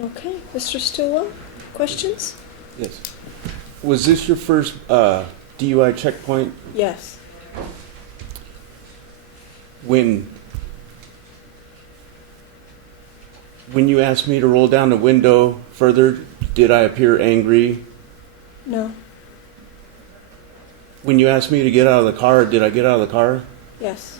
Okay, Mr. Stillwell, questions? Yes. Was this your first DUI checkpoint? Yes. When you asked me to roll down the window further, did I appear angry? No. When you asked me to get out of the car, did I get out of the car? Yes.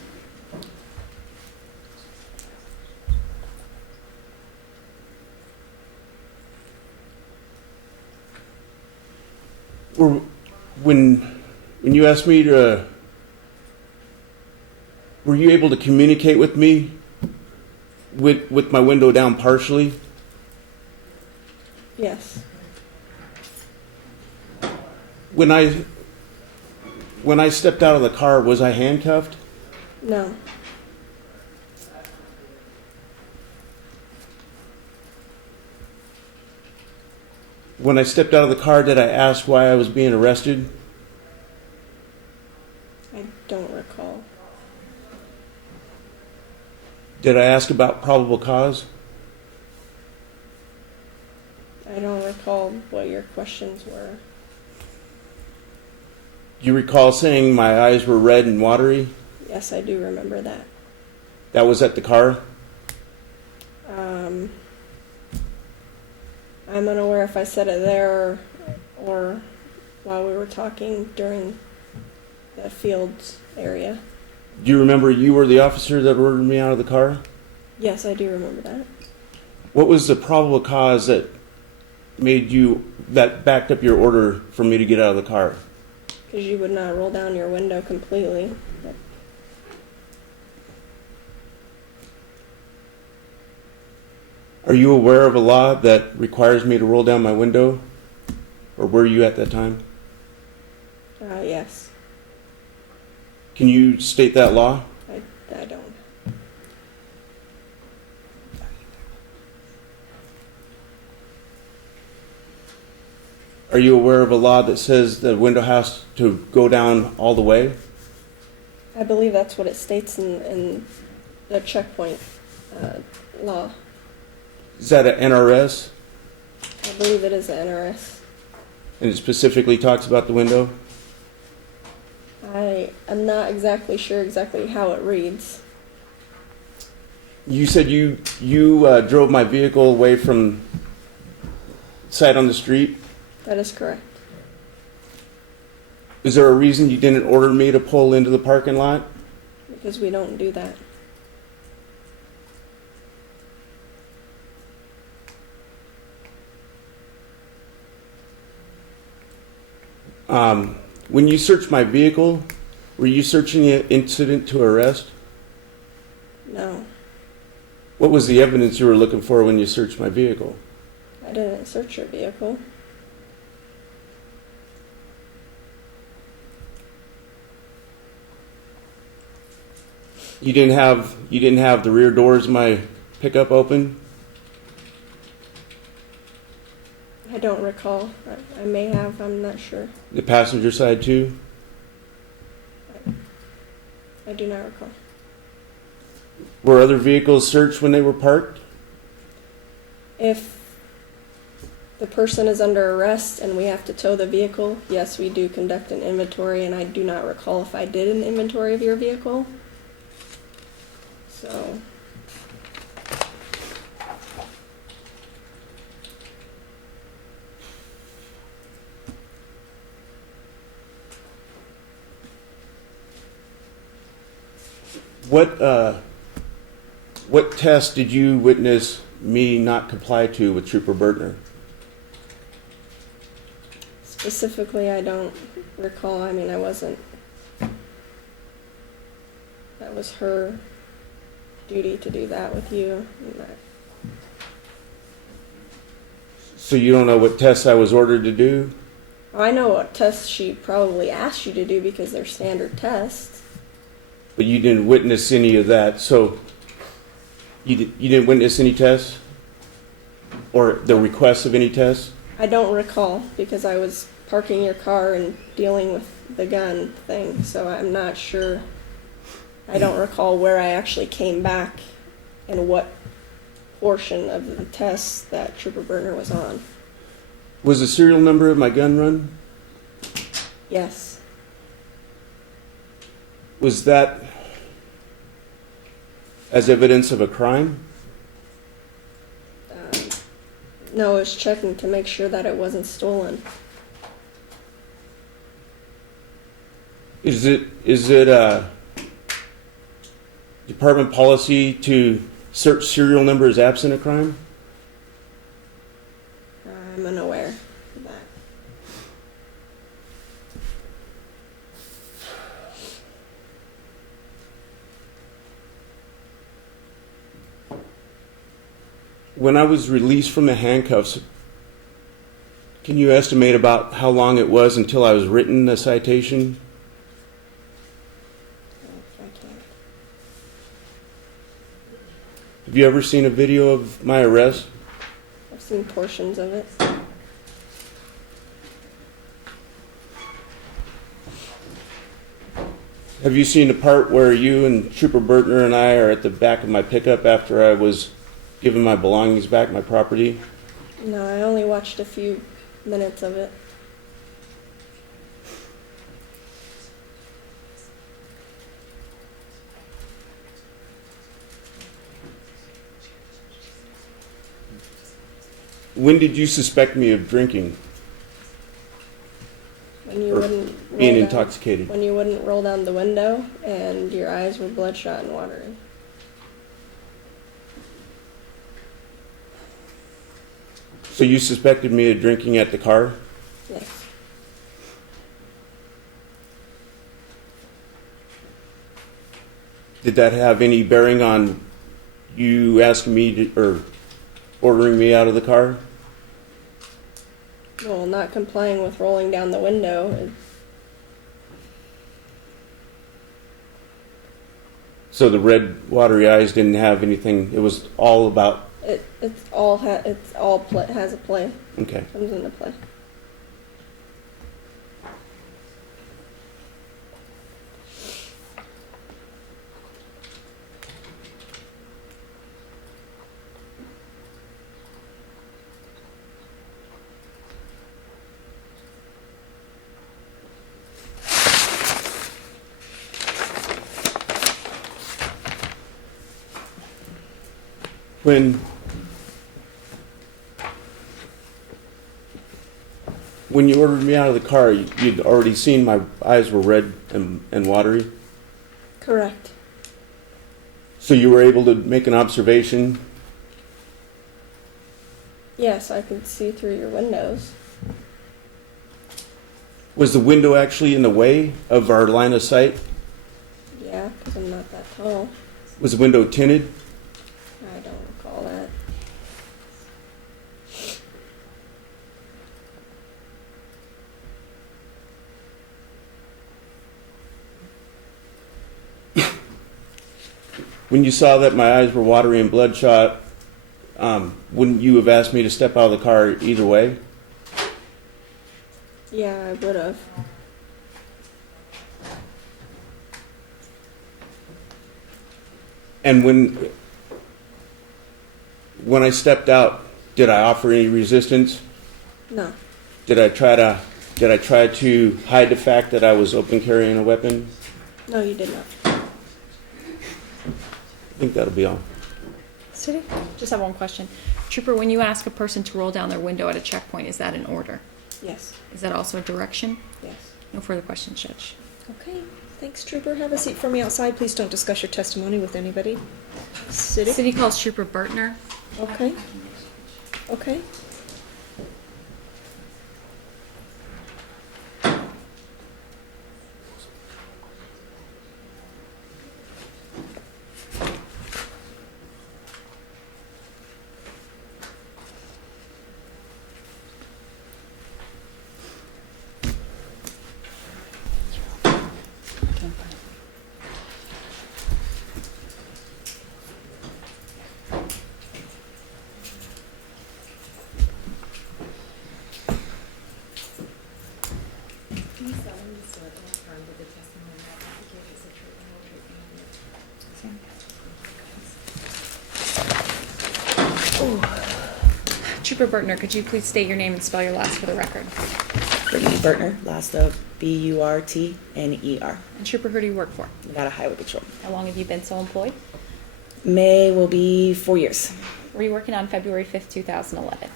Or when you asked me to, were you able to communicate with me with my window down partially? Yes. When I stepped out of the car, was I handcuffed? No. When I stepped out of the car, did I ask why I was being arrested? I don't recall. Did I ask about probable cause? I don't recall what your questions were. Do you recall saying my eyes were red and watery? Yes, I do remember that. That was at the car? I'm unaware if I said it there or while we were talking during the fields area. Do you remember you were the officer that ordered me out of the car? Yes, I do remember that. What was the probable cause that backed up your order for me to get out of the car? Because you would not roll down your window completely. Are you aware of a law that requires me to roll down my window? Or were you at that time? Yes. Can you state that law? I don't. Are you aware of a law that says the window has to go down all the way? I believe that's what it states in the checkpoint law. Is that an NRS? I believe it is an NRS. And it specifically talks about the window? I am not exactly sure exactly how it reads. You said you drove my vehicle away from side on the street. That is correct. Is there a reason you didn't order me to pull into the parking lot? Because we don't do that. When you searched my vehicle, were you searching it incident to arrest? No, What was the evidence you were looking for when you searched my vehicle? I didn't search your vehicle. You didn't have the rear doors of my pickup open? I don't recall. I may have, I'm not sure. The passenger side too? I do not recall. Were other vehicles searched when they were parked? If the person is under arrest and we have to tow the vehicle, yes, we do conduct an inventory, and I do not recall if I did an inventory of your vehicle. So, What test did you witness me not comply to with Trooper Bertner? specifically, I don't recall. I mean, that was her duty to do that with you. So you don't know what tests I was ordered to do? I know what tests she probably asked you to do because they're standard tests. But you didn't witness any of that, so you didn't witness any tests? Or the request of any tests? I don't recall because I was parking your car and dealing with the gun thing, so I'm not sure. I don't recall where I actually came back and what portion of the test that Trooper Bertner was on. Was the serial number of my gun run, Yes. was that as evidence of a crime? No, it was checking to make sure that it wasn't stolen. Is it department policy to search serial number as absent a crime? I'm unaware of that. When I was released from the handcuffs, can you estimate about how long it was until I was written a citation? If I can. Have you ever seen a video of my arrest? I've seen portions of it. Have you seen the part where you and Trooper Bertner and I are at the back of my pickup after I was given my belongings back, my property? No, I only watched a few minutes of it. When did you suspect me of drinking When you or wouldn't being roll down, intoxicated? when you wouldn't roll down the window and your eyes were bloodshot and watery. So you suspected me of drinking at the car? Yes. Did that have any bearing on you asking me to, or ordering me out of the car? Well, not complying with rolling down the window. So the red watery eyes didn't have anything. It was all about. Has a play. Okay. Comes into play. When you ordered me out of the car, you'd already seen my eyes were red and watery. Correct. So you were able to make an observation. Yes, I could see through your windows. Was the window actually in the way of our line of sight? Yeah, because I'm not that tall. Was the window tinted? I don't recall that. When you saw that my eyes were watery and bloodshot, wouldn't you have asked me to step out of the car either way? Yeah, I would have. And when I stepped out, did I offer any resistance? No. Did I try to hide the fact that I was open carrying a weapon? No, you did not. I think that'll be all. City? Just have one question. Trooper, when you ask a person to roll down their window at a checkpoint, is that an order? Yes. Is that also a direction? Yes. No further questions, Judge. Okay, thanks, Trooper. Have a seat for me outside. Please don't discuss your testimony with anybody. City? City calls Trooper Bertner. Okay. Okay. Trooper Burtner, could you please state your name and spell your last for the record? Brittany Burtner, last of Burtner. And Trooper, who do you work for? Nevada Highway Patrol. How long have you been so employed? May will be 4 years. Were you working on February 5th, 2011?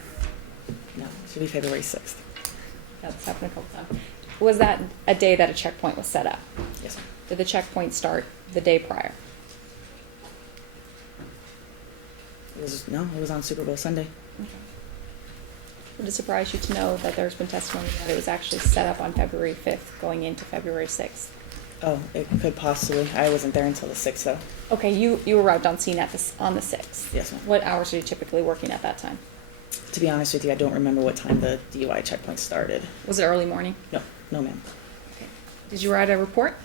No, it should be February 6th. That's happened a couple times. Was that a day that a checkpoint was set up? Yes, ma'am. Did the checkpoint start the day prior? It was on Super Bowl Sunday. Would it surprise you to know that there's been testimony that it was actually set up on February 5th going into February 6th? Oh, it could possibly. I wasn't there until the 6th, though. Okay, you arrived on scene on the 6th. Yes, ma'am. What hours are you typically working at that time? To be honest with you, I don't remember what time the DUI checkpoint started. Was it early morning? No, ma'am. Okay. Did you write a report?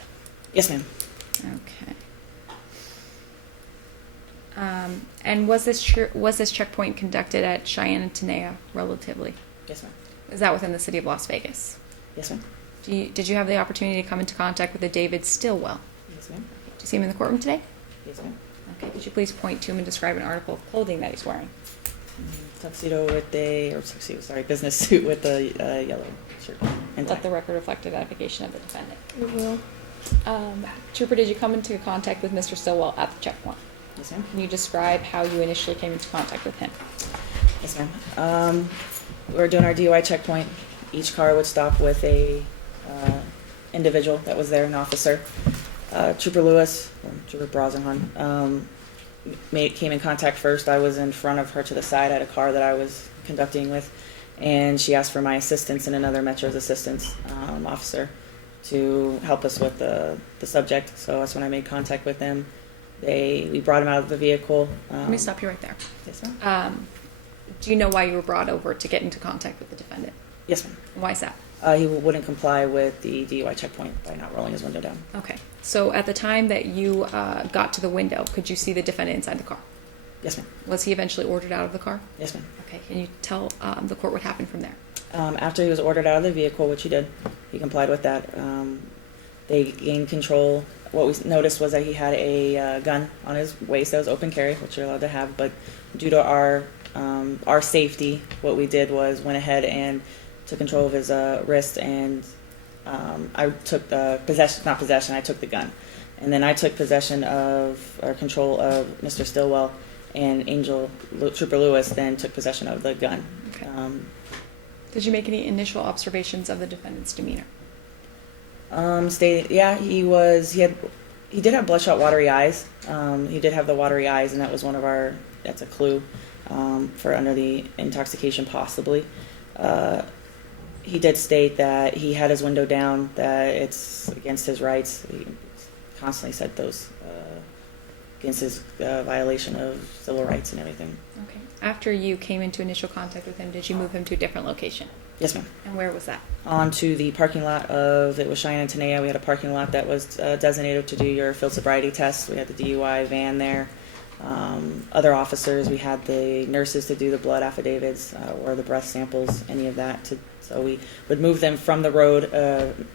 Yes, ma'am. Okay. And was this checkpoint conducted at Cheyenne and Tenaya relatively? Yes, ma'am. Is that within the city of Las Vegas? Yes, ma'am. Did you have the opportunity to come into contact with a David Stillwell? Yes, ma'am. Did you see him in the courtroom today? Yes, ma'am. Okay. Could you please point to him and describe an article of clothing that he's wearing? Business suit with a yellow shirt and tie. Let the record reflect identification of the defendant. We will. Trooper, did you come into contact with Mr. Stillwell at the checkpoint? Yes, ma'am. Can you describe how you initially came into contact with him? Yes, ma'am. We were doing our DUI checkpoint. Each car would stop with a individual that was there, an officer. Trooper Lewis, or Trooper Brazenhan, came in contact first. I was in front of her to the side at a car that I was conducting with, and she asked for my assistance and another Metro's assistance officer to help us with the subject. So that's when I made contact with them. We brought him out of the vehicle. Let me stop you right there. Yes, ma'am. Do you know why you were brought over to get into contact with the defendant? Yes, ma'am. Why is that? He wouldn't comply with the DUI checkpoint by not rolling his window down. Okay. So at the time that you got to the window, could you see the defendant inside the car? Yes, ma'am. Was he eventually ordered out of the car? Yes, ma'am. Okay. Can you tell the court what happened from there? After he was ordered out of the vehicle, which he did, he complied with that. They gained control. What we noticed was that he had a gun on his waist that was open carry, which you're allowed to have. But due to our safety, what we did was went ahead and took control of his wrist, and I took I took the gun. And then I took possession of, or control of Mr. Stillwell, and Trooper Lewis then took possession of the gun. Okay. Did you make any initial observations of the defendant's demeanor? He did have bloodshot watery eyes. He did have the watery eyes, and that was that's a clue for under the intoxication possibly. He did state that he had his window down, that it's against his rights. He constantly said those against his violation of civil rights and everything. Okay. After you came into initial contact with him, did you move him to a different location? Yes, ma'am. And where was that? Onto the parking lot it was Cheyenne and Tenaya. We had a parking lot that was designated to do your field sobriety tests. We had the DUI van there. Other officers, we had the nurses to do the blood affidavits or the breath samples, any of that. So we would move them from the road.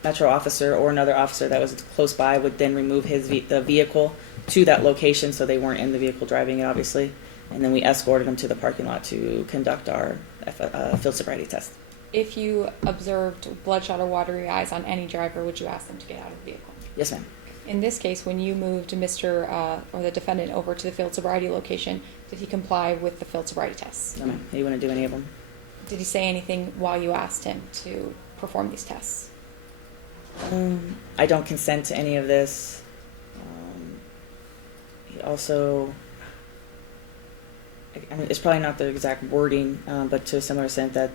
Metro officer or another officer that was close by would then remove the vehicle to that location, so they weren't in the vehicle driving it, obviously. And then we escorted them to the parking lot to conduct our field sobriety test. If you observed bloodshot or watery eyes on any driver, would you ask them to get out of the vehicle? Yes, ma'am. In this case, when you moved or the defendant over to the field sobriety location, did he comply with the field sobriety tests? No, ma'am. He wouldn't do any of them. Did he say anything while you asked him to perform these tests? I don't consent to any of this. He also, I mean, it's probably not the exact wording, but to a similar extent that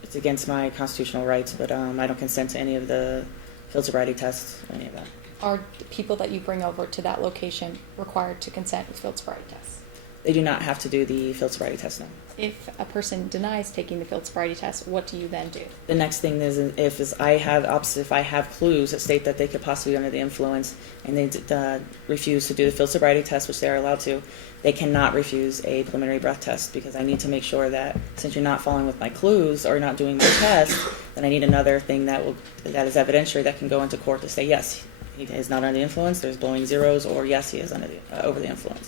it's against my constitutional rights, but I don't consent to any of the field sobriety tests or any of that. Are the people that you bring over to that location required to consent with field sobriety tests? They do not have to do the field sobriety test now. If a person denies taking the field sobriety test, what do you then do? The next thing is if I have clues that state that they could possibly be under the influence, and they refuse to do the field sobriety test, which they are allowed to, they cannot refuse a preliminary breath test, because I need to make sure that since you're not following with my clues or not doing my test, then I need another thing that is evidentiary that can go into court to say yes, he is not under the influence, there's blowing zeros, or yes, he is over the influence.